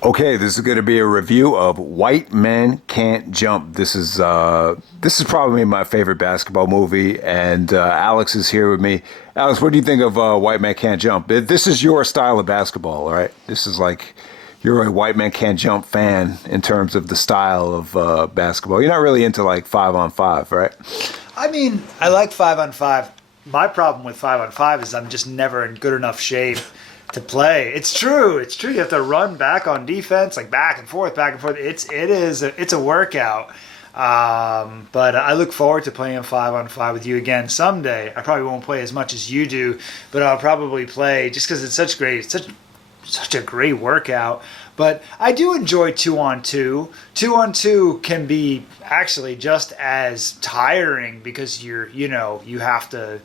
Okay, this is going to be a review of White Men Can't Jump. This is probably my favorite basketball movie, and Alex is here with me. Alex, what do you think of White Men Can't Jump? This is your style of basketball, right? This is like you're a White Men Can't Jump fan in terms of the style of basketball. You're not really into like 5-on-5, right? I mean, I like 5-on-5. My problem with 5-on-5 is I'm just never in good enough shape to play. It's true. It's true. You have to run back on defense, like back and forth, back and forth. It's a workout. But I look forward to playing 5-on-5 with you again someday. I probably won't play as much as you do, but I'll probably play just because it's such a great workout. But I do enjoy 2-on-2. 2-on-2 can be actually just as tiring because you have to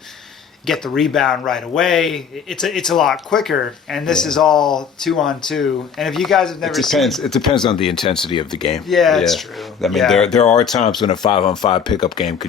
get the rebound right away. It's a lot quicker, and this is all 2-on-2. And if you guys have never It depends on the intensity of the game. Yeah, it's true. I mean, there are times when a 5-on-5 pickup game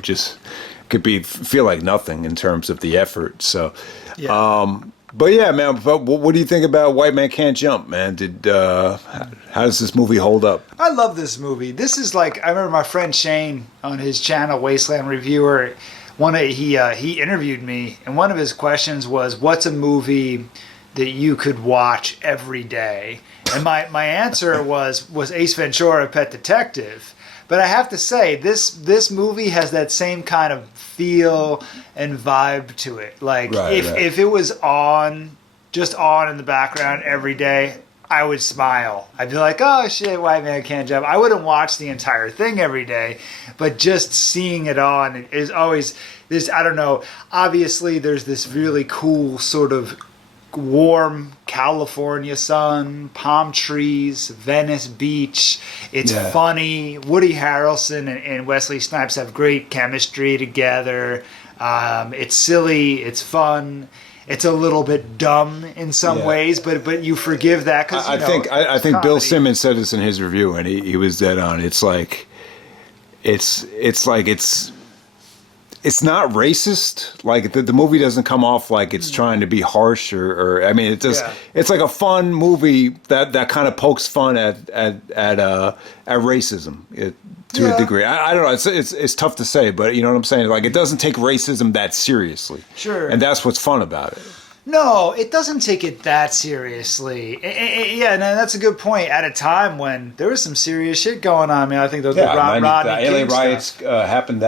feel like nothing in terms of the effort. So, yeah. but yeah, man. But what do you think about White Man Can't Jump, man? How does this movie hold up? I love this movie. This is like, I remember my friend Shane on his channel, Wasteland Reviewer. He interviewed me, and one of his questions was, "What's a movie that you could watch every day?" And my answer was Ace Ventura: Pet Detective. But I have to say, this movie has that same kind of feel and vibe to it. Like if it was just on in the background every day, I would smile. I'd be like, "Oh shit, White Man Can't Jump." I wouldn't watch the entire thing every day, but just seeing it on is always this. I don't know. Obviously, there's this really cool sort of warm California sun, palm trees, Venice Beach. It's funny. Woody Harrelson and Wesley Snipes have great chemistry together. It's silly. It's fun. It's a little bit dumb in some ways, but you forgive that because I think Bill Simmons said this in his review, and he was dead on. It's not racist. Like the movie doesn't come off like it's trying to be harsh or I mean it's like a fun movie that kind of pokes fun at racism to a degree. I don't know. It's tough to say, but you know what I'm saying. Like it doesn't take racism that seriously. Sure. And that's what's fun about it. No, it doesn't take it that seriously. Yeah, and that's a good point. At a time when there was some serious shit going on. I mean, I think those Rodney the LA King riots stuff. happened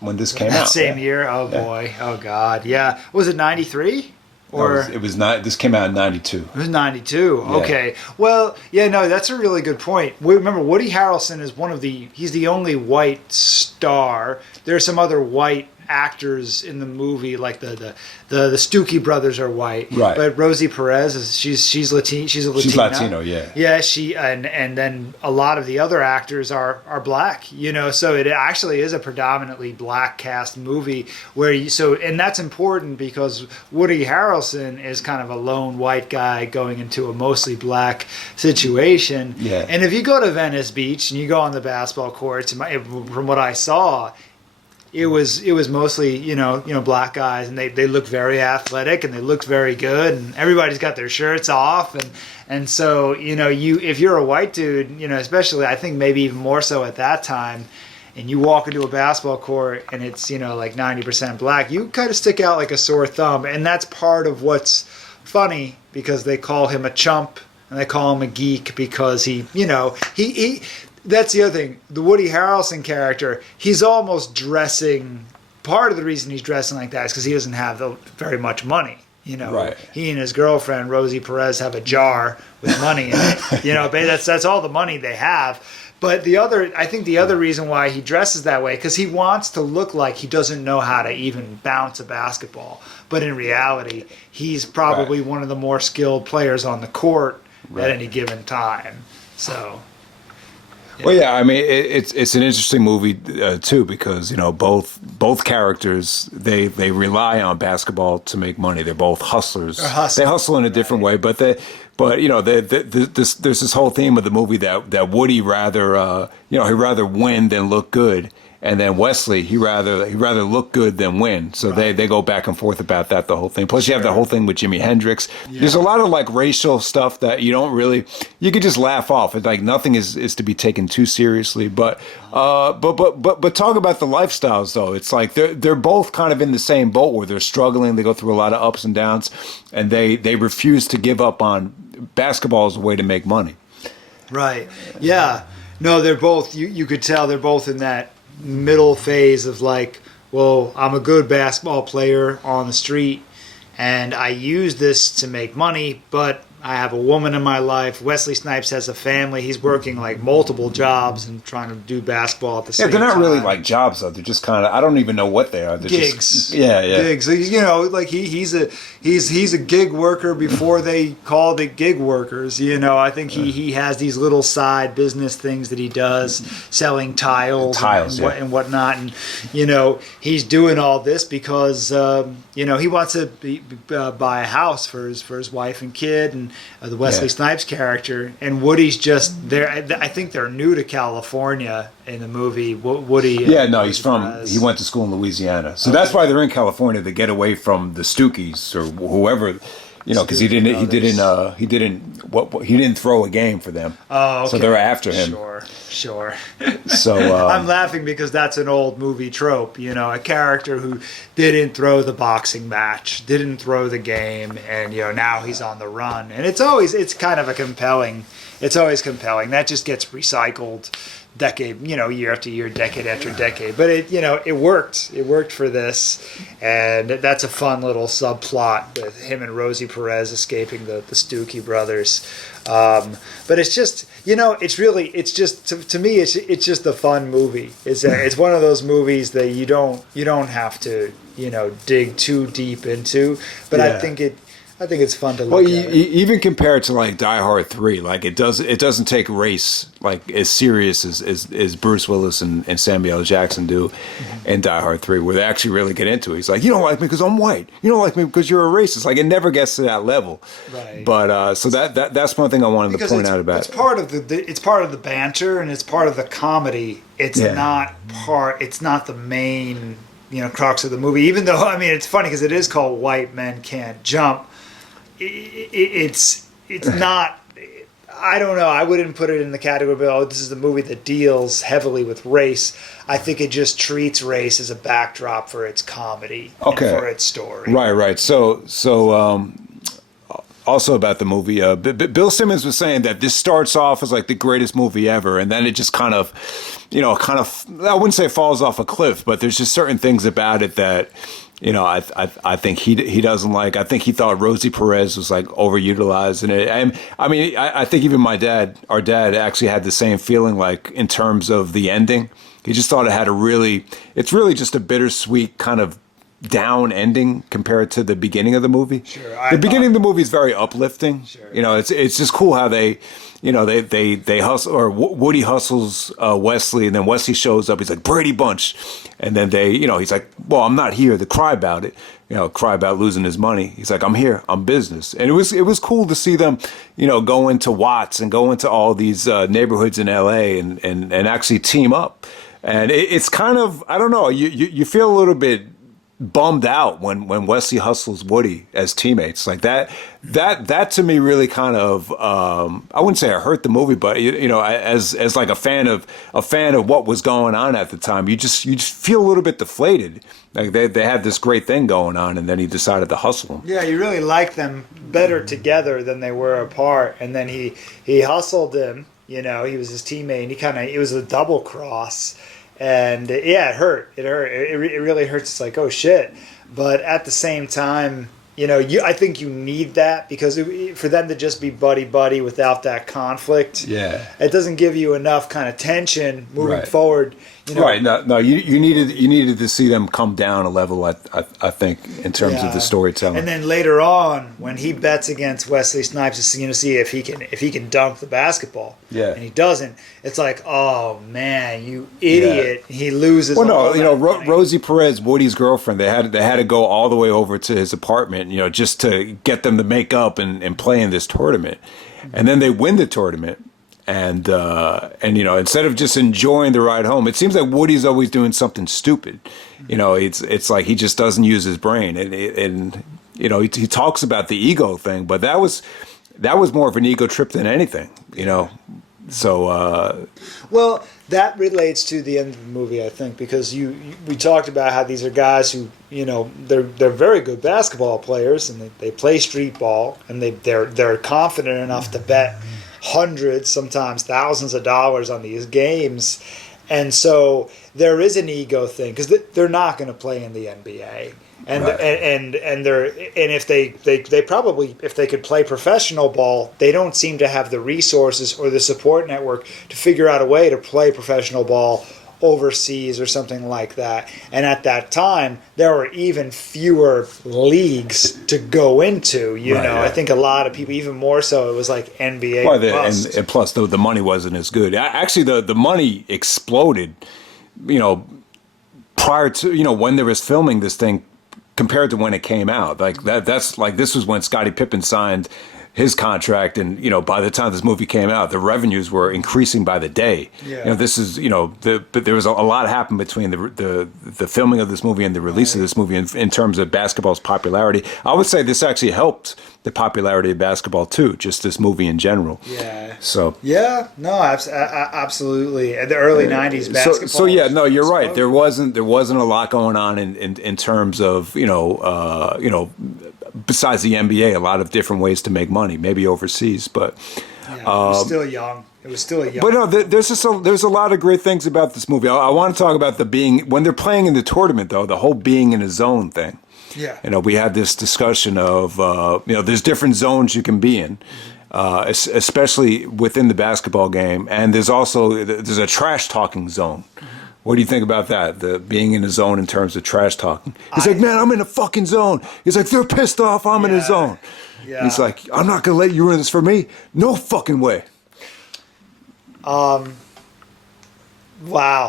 when this came That out. same year. Oh boy. Oh god. Yeah. Was it 93? Or it was not. This came out in 92. It was 92. Okay. Well, yeah, no, that's a really good point. Remember, Woody Harrelson is he's the only white star. There are some other white actors in the movie, like the Stuckey brothers are white, right? But Rosie Perez she's Latina. She's a Latina. She's Latino, yeah. Yeah, and then a lot of the other actors are black. So it actually is a predominantly black cast movie and that's important because Woody Harrelson is kind of a lone white guy going into a mostly black situation. Yeah. And if you go to Venice Beach and you go on the basketball courts, from what I saw, it was mostly black guys, and they looked very athletic and they looked very good, and everybody's got their shirts off, and so if you're a white dude, especially I think maybe even more so at that time, and you walk into a basketball court and it's like 90% black, you kind of stick out like a sore thumb, and that's part of what's funny because they call him a chump and they call him a geek because he that's the other thing. The Woody Harrelson character, he's almost dressing. Part of the reason he's dressing like that is because he doesn't have very much money. Right. He and his girlfriend Rosie Perez have a jar with money in it. That's all the money they have. But I think the other reason why he dresses that way because he wants to look like he doesn't know how to even bounce a basketball. But in reality, he's probably one of the more skilled players on the court at any given time. So. Well, yeah, I mean, it's an interesting movie too because both characters they rely on basketball to make money. They're both hustlers. They hustle in a different way, but there's this whole theme of the movie that Woody rather he rather win than look good, And then Wesley, he rather look good than win. So they go back and forth about that the whole thing. Plus, you have the whole thing with Jimi Hendrix. Yeah. There's a lot of like racial stuff that you could just laugh off. It's like nothing is to be taken too seriously. But talk about the lifestyles though. It's like they're both kind of in the same boat where they're struggling. They go through a lot of ups and downs, and they refuse to give up on basketball as a way to make money. Right. Yeah. No, they're both. You could tell they're both in that middle phase of like, well, I'm a good basketball player on the street, and I use this to make money, but I have a woman in my life. Wesley Snipes has a family. He's working like multiple jobs and trying to do basketball at the same time. Yeah, they're not really like jobs though. They're just kind of, I don't even know what they are. They're gigs. Gigs. You know, like he's a gig worker before they called it gig workers. You know, I think he has these little side business things that he does, selling tiles and whatnot. And you know, he's doing all this because you know, he wants to buy a house for his wife and kid, and the Wesley Snipes character. And Woody's just there. I think they're new to California in the movie. Woody. He went to school in Louisiana, so that's why they're in California, to get away from the Stookies or whoever. You know, because he didn't throw a game for them. Oh, okay. So they're after him. Sure. So I'm laughing because that's an old movie trope. You know, a character who didn't throw the boxing match, didn't throw the game, and you know now he's on the run. And it's kind of compelling. It's always compelling. That just gets recycled decade, you know, year after year, decade after decade. But it worked. It worked for this, and that's a fun little subplot with him and Rosie Perez escaping the Stookie brothers. But it's just, you know, to me, it's just a fun movie. It's one of those movies that you don't have to, you know, dig too deep into. But I think it's fun to look at. Even compared to like Die Hard 3, like it doesn't take race like as serious as Bruce Willis and Samuel L. Jackson do in Die Hard 3, where they actually really get into it. He's like, you don't like me because I'm white. You don't like me because you're a racist. Like it never gets to that level. Right. But so that's one thing I wanted to point out about it. It's part of the banter and it's part of the comedy. It's not the main, you know, crux of the movie. Even though, I mean, it's funny because it is called White Men Can't Jump. It's not. I don't know. I wouldn't put it in the category of, oh, this is the movie that deals heavily with race. I think it just treats race as a backdrop for its comedy and for its story. Right. So also about the movie, Bill Simmons was saying that this starts off as like the greatest movie ever, and then it just kind of, I wouldn't say falls off a cliff, but there's just certain things about it that, you know, I think he doesn't like. I think he thought Rosie Perez was like overutilized in it. And I mean, I think even our dad actually had the same feeling, like in terms of the ending. He just thought it's really just a bittersweet kind of down ending compared to the beginning of the movie. Sure. The beginning of the movie is very uplifting. Sure. You know, it's just cool how they hustle, or Woody hustles Wesley, and then Wesley shows up. He's like, Brady Bunch. And then he's like, well, I'm not here to cry about it. You know, cry about losing his money. He's like, I'm here, I'm business. And it was cool to see them, you know, go into Watts and go into all these neighborhoods in LA and actually team up. And it's kind of, I don't know, you feel a little bit bummed out when Wesley hustles Woody as teammates. Like that to me really kind of, I wouldn't say it hurt the movie, but you know, as like a fan of what was going on at the time, you just feel a little bit deflated. Like they had this great thing going on, and then he decided to hustle them. Yeah, you really like them better together than they were apart. And then he hustled him. You know, he was his teammate, and it was a double cross. And it hurt. It really hurts. It's like, oh shit. But at the same time, you know, I think you need that, because for them to just be buddy without that conflict, it doesn't give you enough kind of tension moving forward. You know? Right. No. You needed to see them come down a level. I think in terms of the storytelling. And then later on, when he bets against Wesley Snipes, to see if he can dunk the basketball. Yeah. And he doesn't. It's like, oh man, you idiot! Yeah. He loses. Well, no, you know, Rosie Perez, Woody's girlfriend, they had to go all the way over to his apartment, you know, just to get them to make up and play in this tournament, and then they win the tournament. and instead of just enjoying the ride home, it seems like Woody's always doing something stupid. It's like he just doesn't use his brain, and he talks about the ego thing, but that was more of an ego trip than anything. So well, that relates to the end of the movie, I think, because we talked about how these are guys who, they're very good basketball players, and they play street ball, and they're confident enough to bet hundreds, sometimes thousands of dollars on these games, and so there is an ego thing because they're not going to play in the NBA. And right. and if they probably, if they could play professional ball, they don't seem to have the resources or the support network to figure out a way to play professional ball overseas or something like that. And at that time, there were even fewer leagues to go into. I think a lot of people, even more so, it was like NBA. Well, and plus the money wasn't as good. Actually, the money exploded. Prior to when there was filming this thing, compared to when it came out. Like that's like, this was when Scottie Pippen signed his contract, and by the time this movie came out, the revenues were increasing by the day. Yeah. This is but there was a lot happened between the filming of this movie and the release of this movie in terms of basketball's popularity. I would say this actually helped the popularity of basketball too, just this movie in general. Yeah. So yeah, no, absolutely. At the early '90s, basketball. So yeah, no, you're right. There wasn't a lot going on in terms of besides the NBA, a lot of different ways to make money, maybe overseas, but it was still young. It was still a young. But no, there's a lot of great things about this movie. I want to talk about when they're playing in the tournament, though, the whole being in a zone thing. Yeah. We had this discussion of there's different zones you can be in. Especially within the basketball game, and there's a trash talking zone. What do you think about that? The being in the zone in terms of trash talking. He's like, man, I'm in a fucking zone. He's like, they're pissed off. I'm in a zone. Yeah. He's like, I'm not gonna let you ruin this for me. No fucking way. Wow,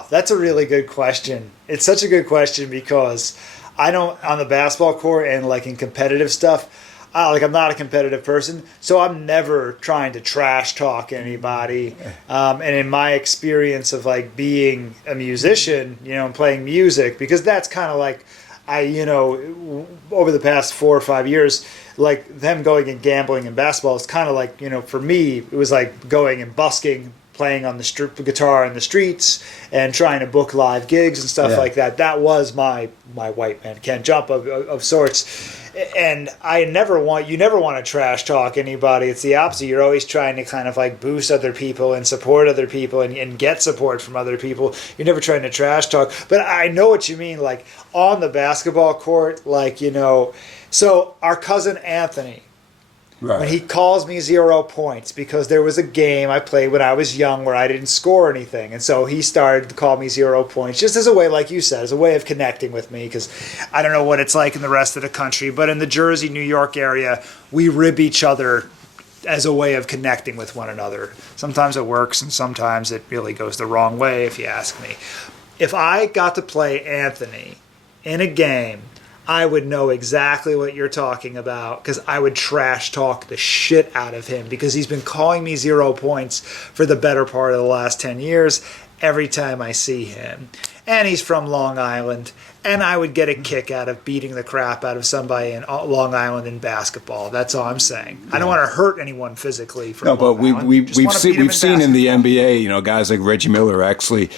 that's a really good question. It's such a good question because I don't, on the basketball court and like in competitive stuff, I'm not a competitive person, so I'm never trying to trash talk anybody. And in my experience of like being a musician, and playing music, because that's kind of like over the past 4 or 5 years, like them going and gambling in basketball is kind of like, for me, it was like going and busking, playing on the guitar in the streets and trying to book live gigs and stuff like that. That was my white man can't jump of sorts. And you never want to trash talk anybody. It's the opposite. You're always trying to kind of like boost other people and support other people and get support from other people. You're never trying to trash talk. But I know what you mean, like on the basketball court, like, so our cousin Anthony, right, when he calls me 0 points because there was a game I played when I was young where I didn't score anything. And so he started to call me 0 points just as a way, like you said, as a way of connecting with me, because I don't know what it's like in the rest of the country, but in the Jersey, New York area, we rib each other as a way of connecting with one another. Sometimes it works and sometimes it really goes the wrong way, if you ask me. If I got to play Anthony in a game, I would know exactly what you're talking about because I would trash talk the shit out of him because he's been calling me 0 points for the better part of the last 10 years every time I see him. And he's from Long Island, and I would get a kick out of beating the crap out of somebody in Long Island in basketball. That's all I'm saying. I don't want to hurt anyone physically. From but Long Island. we've seen in the NBA, guys like Reggie Miller actually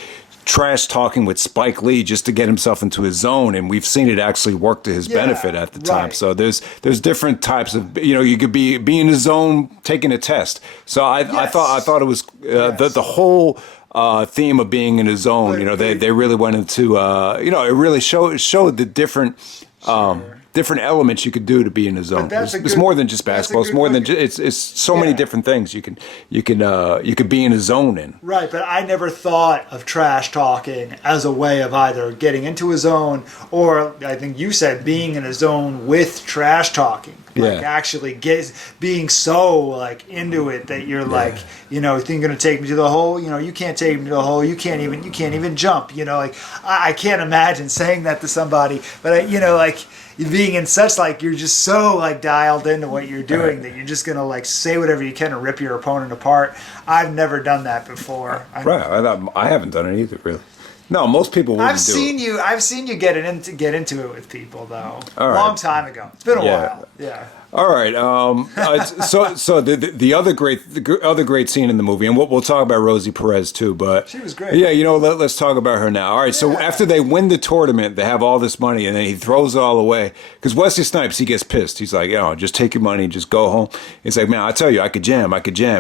trash talking with Spike Lee just to get himself into his zone, and we've seen it actually work to his benefit at the time. Right. So there's different types of you could be in his zone taking a test. So I thought it was the whole theme of being in his zone. They really went into it really showed the different. Different elements you could do to be in the zone. It's more than just basketball. It's more than it's so many different things you could be in a zone in. Right, but I never thought of trash talking as a way of either getting into a zone or I think you said being in a zone with trash talking. Like actually being so like into it that you're like, think you're gonna take me to the hole. You can't take me to the hole. You can't even jump. I can't imagine saying that to somebody. But being in such like you're just so like dialed into what you're doing that you're just gonna like say whatever you can to rip your opponent apart. I've never done that before. Right. I haven't done it either, really. No, most people wouldn't I've seen you get into it with people though. All right. Long time ago. It's been a while. Yeah. All right. So the other great scene in the movie, and we'll talk about Rosie Perez too. But she was great. Yeah, let's talk about her now. All right. So after they win the tournament, they have all this money, and then he throws it all away because Wesley Snipes, he gets pissed. He's like, just take your money and just go home. He's like, man, I tell you, I could jam,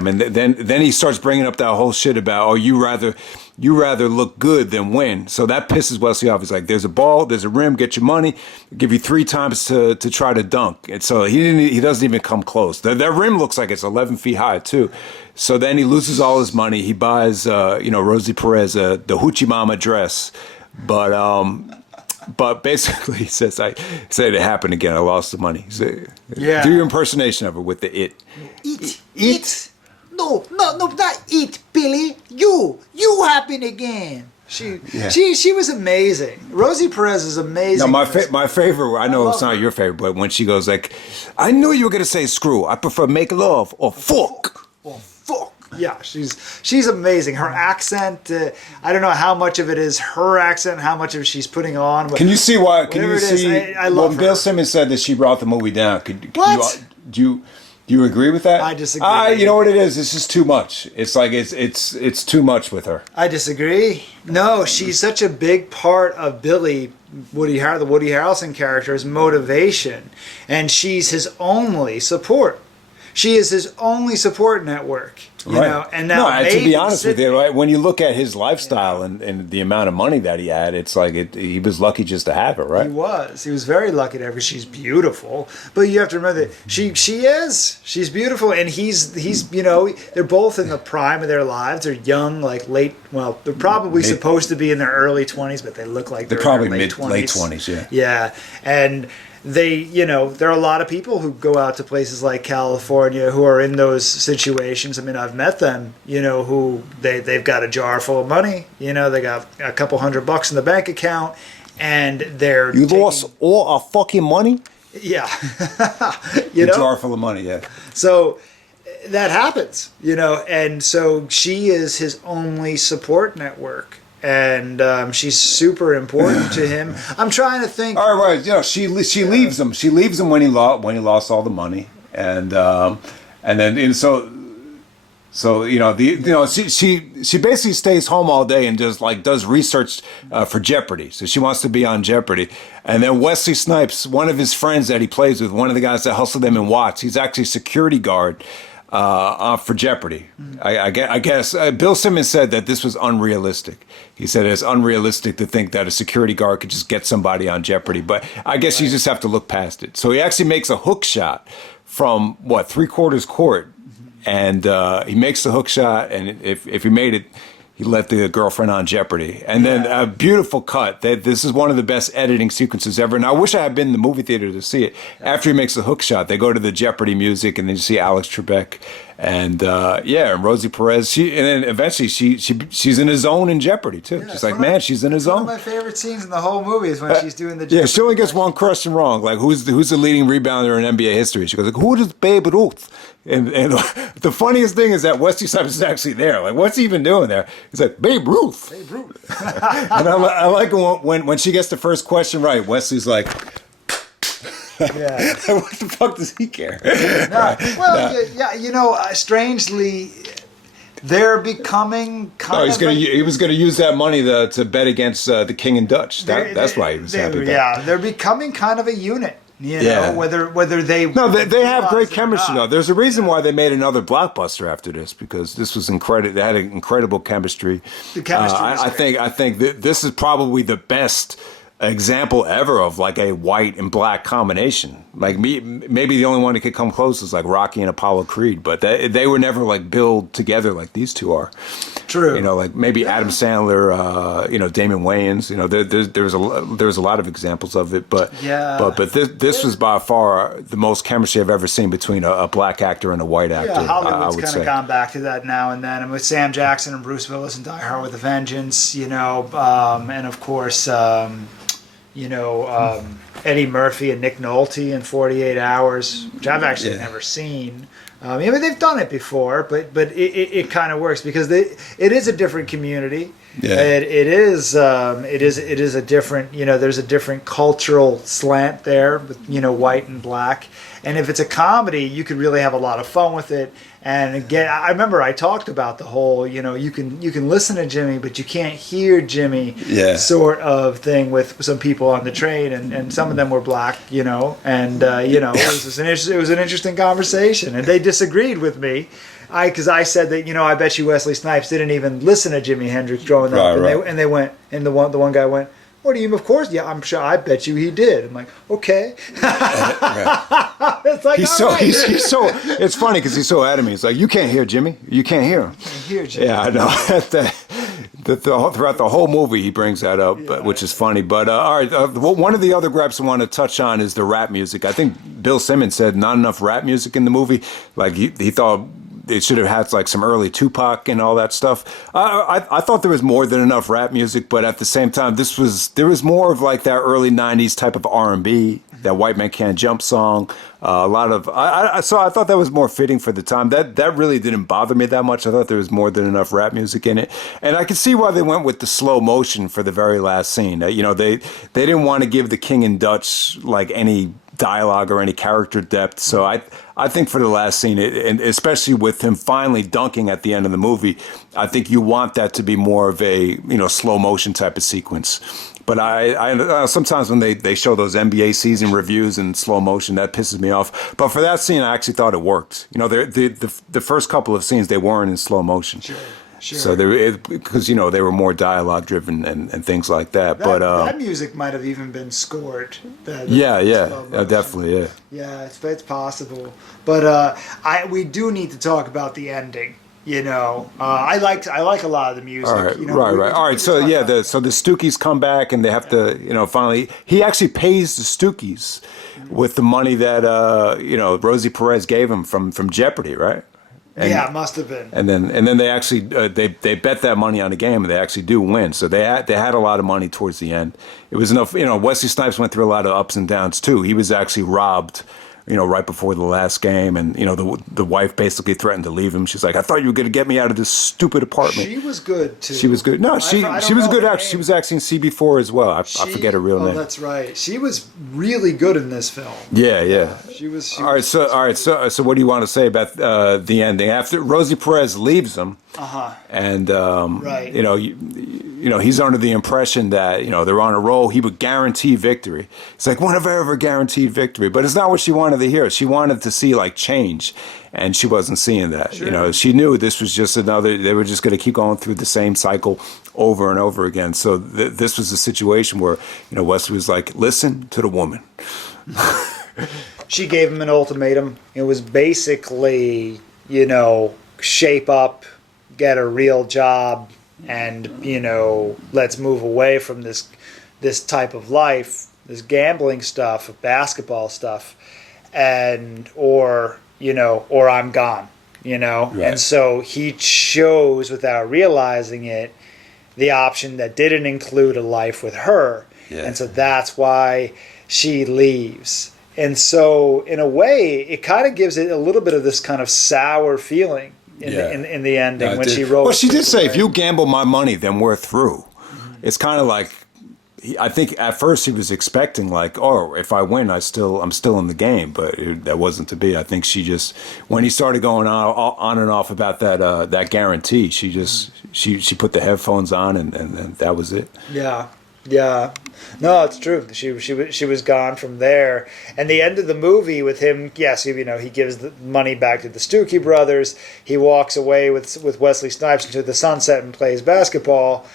and then he starts bringing up that whole shit about, you rather look good than win. So that pisses Wesley off. He's like, there's a ball, there's a rim, get your money, I'll give you 3 times to try to dunk. And so he doesn't even come close. That rim looks like it's 11 feet high too. So then he loses all his money. He buys, Rosie Perez the Hoochie Mama dress. But basically he says, I said it happened again. I lost the money. He said, do your impersonation of her with the it. Eat. No, not eat, Billy. You happen again. She was amazing. Rosie Perez is amazing. No, my favorite. I know it's not your favorite, but when she goes like, "I knew you were gonna say screw. I prefer make love or fuck." Yeah, she's amazing. Her accent. I don't know how much of it is her accent, how much of it she's putting on. But can you see why? Can you see? I love her. Bill Simmons said that she brought the movie down. What? Do you agree with that? I disagree. You know what it is? It's just too much. It's like it's too much with her. I disagree. No, she's such a big part of Billy, the Woody Harrelson character's motivation, and she's his only support. She is his only support network. You know, and now to be honest with you, right, when you look at his lifestyle and the amount of money that he had, it's like he was lucky just to have her, right? He was very lucky to have her. She's beautiful, but you have to remember that she's beautiful, and he's they're both in the prime of their lives. They're young, like they're probably supposed to be in their early 20s, but they look like they're probably in their late 20s. late 20s, yeah, and they, there are a lot of people who go out to places like California who are in those situations. I mean, I've met them, who they've got a jar full of money, they got a couple $100 in the bank account, and they're lost all our fucking money? Yeah. A jar full of money, yeah. So that happens, and so she is his only support network. And she's super important to him. I'm trying to think. All right. She leaves him. She leaves him when he lost all the money, and then she basically stays home all day and does research for Jeopardy. So she wants to be on Jeopardy, and then Wesley Snipes, one of his friends that he plays with, one of the guys that hustled them in Watts, he's actually a security guard. For Jeopardy. I guess Bill Simmons said that this was unrealistic. He said it's unrealistic to think that a security guard could just get somebody on Jeopardy, but I guess you just have to look past it. So he actually makes a hook shot from 3/4 court, and he makes the hook shot, and if he made it, he let the girlfriend on Jeopardy. And then a beautiful cut. This is one of the best editing sequences ever. And I wish I had been in the movie theater to see it. After he makes the hook shot, they go to the Jeopardy music, and then you see Alex Trebek. And and Rosie Perez. And then eventually she's in a zone in Jeopardy too. Just like, man, she's in a zone. One of my favorite scenes in the whole movie is when she's doing the Jeopardy. Yeah, she only gets one question wrong. Like, who's the leading rebounder in NBA history? She goes like, who is Babe Ruth? And the funniest thing is that Wesley Snipes is actually there. Like, what's he even doing there? He's like, Babe Ruth. Babe Ruth. And I like when she gets the first question right, Wesley's like, yeah. What the fuck does he care? Strangely, they're becoming he was gonna use that money to bet against the King and Dutch. That's why he was happy. They're becoming kind of a unit. Whether they have great chemistry though. There's a reason why they made another blockbuster after this, because this was incredible. They had an incredible chemistry. The chemistry. I think this is probably the best example ever of like a white and black combination. Like maybe the only one that could come close is like Rocky and Apollo Creed, but they were never like billed together like these two are. True. Like maybe Adam Sandler, Damon Wayans. There was a lot of examples of it, but this was by far the most chemistry I've ever seen between a black actor and a white actor. Yeah, Hollywood's kind of gone back to that now and then, and with Sam Jackson and Bruce Willis and Die Hard with a Vengeance, and of course. Eddie Murphy and Nick Nolte in 48 Hours, which I've actually never seen. They've done it before, but it kind of works because it is a different community. Yeah. It is a different, there's a different cultural slant there with, white and black. And if it's a comedy, you could really have a lot of fun with it. And again, I remember I talked about the whole, you can listen to Jimmy, but you can't hear Jimmy sort of thing with some people on the train, and some of them were black, it was an interesting conversation, and they disagreed with me. Because I said that, I bet you Wesley Snipes didn't even listen to Jimi Hendrix growing up, and they went, and the one guy went, what do you mean? Of course, yeah, I'm sure. I bet you he did. I'm like, okay. It's like he's so. It's funny because he's so adamant. He's like, you can't hear Jimmy. You can't hear him. You can't hear Jimmy. Yeah, I know. Throughout the whole movie, he brings that up, which is funny. But all right, one of the other gripes I want to touch on is the rap music. I think Bill Simmons said not enough rap music in the movie. Like he thought they should have had like some early Tupac and all that stuff. I thought there was more than enough rap music, but at the same time, there was more of like that early '90s type of R&B, that White Man Can't Jump song. A lot of so I thought that was more fitting for the time. That really didn't bother me that much. I thought there was more than enough rap music in it, and I could see why they went with the slow motion for the very last scene. They didn't want to give the King and Dutch like any dialogue or any character depth. So I think for the last scene, and especially with him finally dunking at the end of the movie, I think you want that to be more of a slow motion type of sequence. But I sometimes when they show those NBA season reviews in slow motion, that pisses me off. But for that scene, I actually thought it worked. The first couple of scenes, they weren't in slow motion. Sure. So because they were more dialogue driven and things like that. That music might have even been scored. Definitely. Yeah, it's possible. But we do need to talk about the ending. I like a lot of the music. All right. All right. So the Stookies come back and they have to, finally, he actually pays the Stookies with the money that Rosie Perez gave him from Jeopardy, right? It must have been. And then they actually they bet that money on the game, and they actually do win. So they had a lot of money towards the end. It was enough. Wesley Snipes went through a lot of ups and downs too. He was actually robbed, right before the last game, and the wife basically threatened to leave him. She's like, "I thought you were going to get me out of this stupid apartment." She was good too. She was good. No, she was good. Actually, she was actually in CB4 as well. I forget her real name. Oh, that's right. She was really good in this film. Yeah. She was. All right. So what do you want to say about the ending after Rosie Perez leaves him? And right. He's under the impression that they're on a roll. He would guarantee victory. It's like, when have I ever guaranteed victory? But it's not what she wanted to hear. She wanted to see like change, and she wasn't seeing that. Sure. She knew this was just another. They were just going to keep going through the same cycle over and over again. So this was a situation where Wesley was like, listen to the woman. She gave him an ultimatum. It was basically shape up, get a real job, and let's move away from this type of life, this gambling stuff, basketball stuff, or I'm gone, Right. And so he chose, without realizing it, the option that didn't include a life with her. Yeah. And so that's why she leaves. And so in a way, it kind of gives it a little bit of this kind of sour feeling in the ending when she wrote. Well, she did say, if you gamble my money, then we're through. Mm-hmm. It's kind of like, I think at first he was expecting like, oh, if I win, I'm still in the game, but that wasn't to be. I think she just, when he started going on and off about that guarantee, she just she put the headphones on and that was it. Yeah. No, it's true. She was gone from there. And the end of the movie with him, yes, he gives the money back to the Stookie brothers. He walks away with Wesley Snipes into the sunset and plays basketball.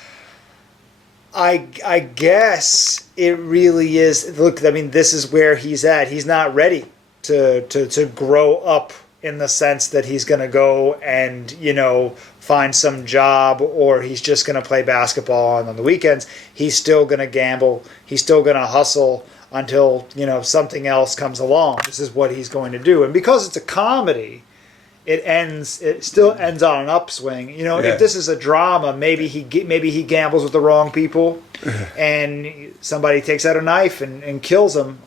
I guess it really is. Look, I mean, this is where he's at. He's not ready to grow up in the sense that he's going to go and, find some job, or he's just going to play basketball on the weekends. He's still going to gamble. He's still going to hustle until, something else comes along. This is what he's going to do. And because it's a comedy, it still ends on an upswing. You know, if this is a drama, maybe he gambles with the wrong people, and somebody takes out a knife and kills him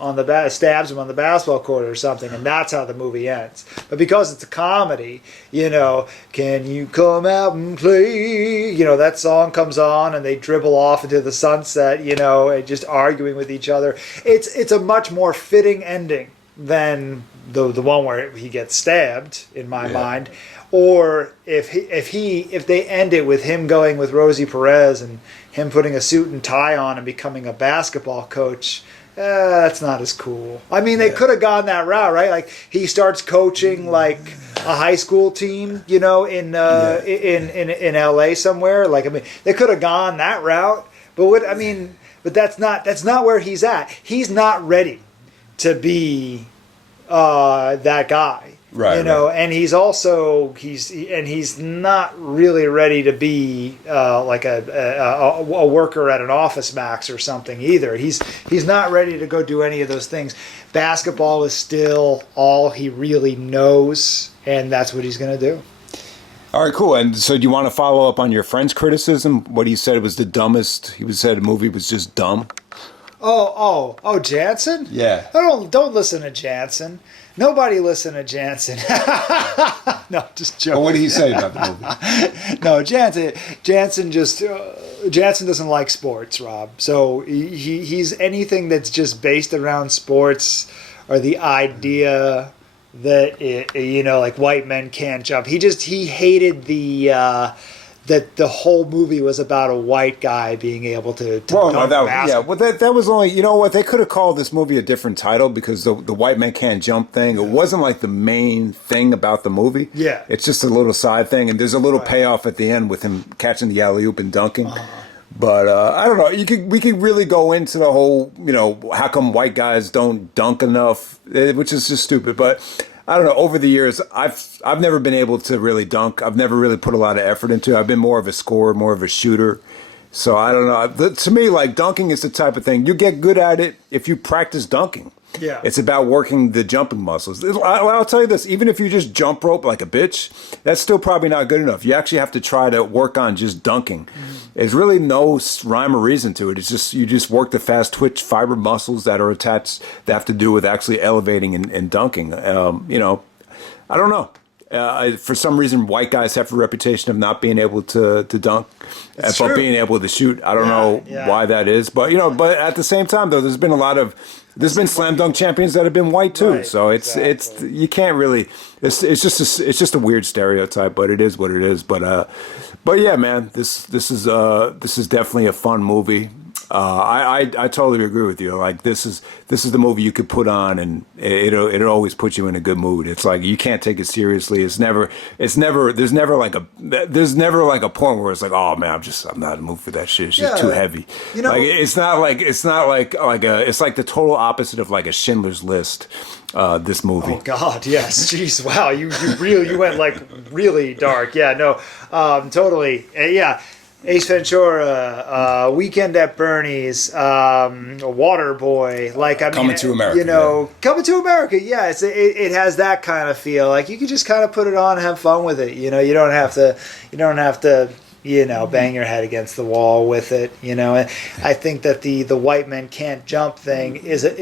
stabs him on the basketball court or something, and that's how the movie ends. But because it's a comedy, you know, can you come out and play? You know, that song comes on, and they dribble off into the sunset, you know, and just arguing with each other. It's a much more fitting ending than the one where he gets stabbed, in my mind, or if they end it with him going with Rosie Perez and him putting a suit and tie on and becoming a basketball coach. That's not as cool. I mean, they could have gone that route, right? Like he starts coaching like a high school team, you know, in LA somewhere. Like, I mean, they could have gone that route, but that's not where he's at. He's not ready to be that guy, right? You know, and he's not really ready to be like a worker at an Office Max or something either. He's not ready to go do any of those things. Basketball is still all he really knows, and that's what he's going to do. All right, cool. And so do you want to follow up on your friend's criticism? What he said was the dumbest. He said the movie was just dumb. Oh, Jansen? Yeah. Don't listen to Jansen. Nobody listen to Jansen. No, just joking. Well, what did he say about the movie? No, Jansen doesn't like sports, Rob. So he's anything that's just based around sports or the idea that you know, like white men can't jump. He hated that the whole movie was about a white guy being able to that was only, you know what, they could have called this movie a different title, because the white man can't jump thing, it wasn't like the main thing about the movie. Yeah, it's just a little side thing, and there's a little payoff at the end with him catching the alley-oop and dunking. But I don't know, we could really go into the whole, you know, how come white guys don't dunk enough, which is just stupid. But I don't know. Over the years, I've never been able to really dunk. I've never really put a lot of effort into it. I've been more of a scorer, more of a shooter. So I don't know. To me, like, dunking is the type of thing you get good at it if you practice dunking. Yeah. It's about working the jumping muscles. I'll tell you this, even if you just jump rope like a bitch, that's still probably not good enough. You actually have to try to work on just dunking. There's really no rhyme or reason to it. It's just, you just work the fast twitch fiber muscles that are attached that have to do with actually elevating and dunking. You know, I don't know. For some reason, white guys have a reputation of not being able to dunk, but being able to shoot. I don't know why that is, but you know. But at the same time, though, there's been slam dunk champions that have been white too. Right, so it's you can't really. It's just a weird stereotype, but it is what it is. But yeah, man, this is definitely a fun movie. I totally agree with you. Like this is the movie you could put on and it'll always put you in a good mood. It's like you can't take it seriously. There's never like a point where it's like, oh man, I'm not in the mood for that shit. It's just too heavy. You know, like it's not like it's like the total opposite of like a Schindler's List. This movie. Oh God, yes. Jeez, wow. You went like really dark. Yeah, no, totally. Yeah. Ace Ventura, Weekend at Bernie's, Waterboy, like, I mean, Coming to America, you know, Coming to America, yeah, it has that kind of feel. Like you could just kind of put it on and have fun with it. You know, you don't have to, you know, bang your head against the wall with it. You know, and I think that the white men can't jump thing is a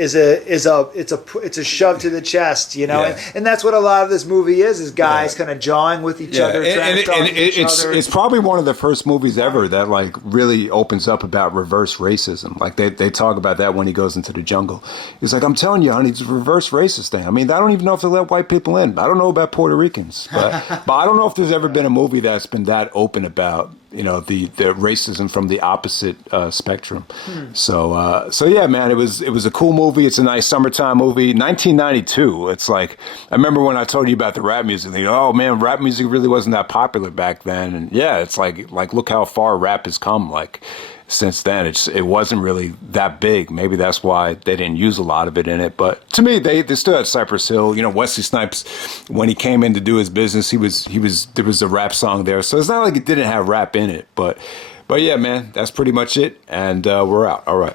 shove to the chest. You know, and that's what a lot of this movie is guys kind of jawing with each other, it's probably one of the first movies ever that like really opens up about reverse racism. Like they talk about that when he goes into the jungle. He's like, I'm telling you, honey, it's a reverse racist thing. I mean, I don't even know if they let white people in. I don't know about Puerto Ricans, but I don't know if there's ever been a movie that's been that open about, you know, the racism from the opposite spectrum. So yeah, man, it was a cool movie. It's a nice summertime movie. 1992. It's like, I remember when I told you about the rap music. You know, oh man, rap music really wasn't that popular back then. And yeah, it's like look how far rap has come. Like since then, it wasn't really that big. Maybe that's why they didn't use a lot of it in it. But to me, they still had Cypress Hill. You know, Wesley Snipes, when he came in to do his business, there was a rap song there. So it's not like it didn't have rap in it. But yeah, man, that's pretty much it. And we're out. All right.